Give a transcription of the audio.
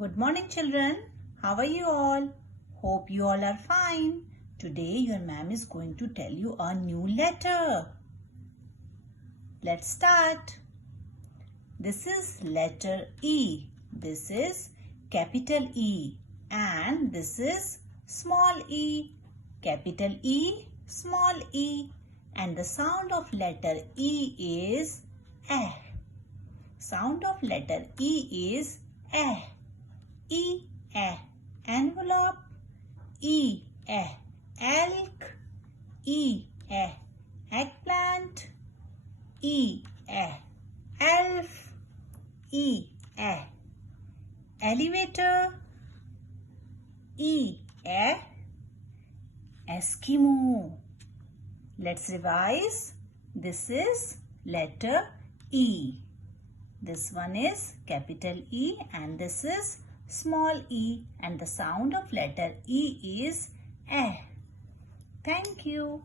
Good morning children. How are you all? Hope you all are fine. Today your ma'am is going to tell you a new letter. Let's start. This is letter E. This is capital E. And this is small e. Capital E, small e. And the sound of letter E is eh. Sound of letter E is eh. E, envelope. E, elk. E, eggplant. E, elf. E, elevator. E, Eskimo. Let's revise. This is letter E. This one is capital E and this is small e, and the sound of letter E is eh. Thank you.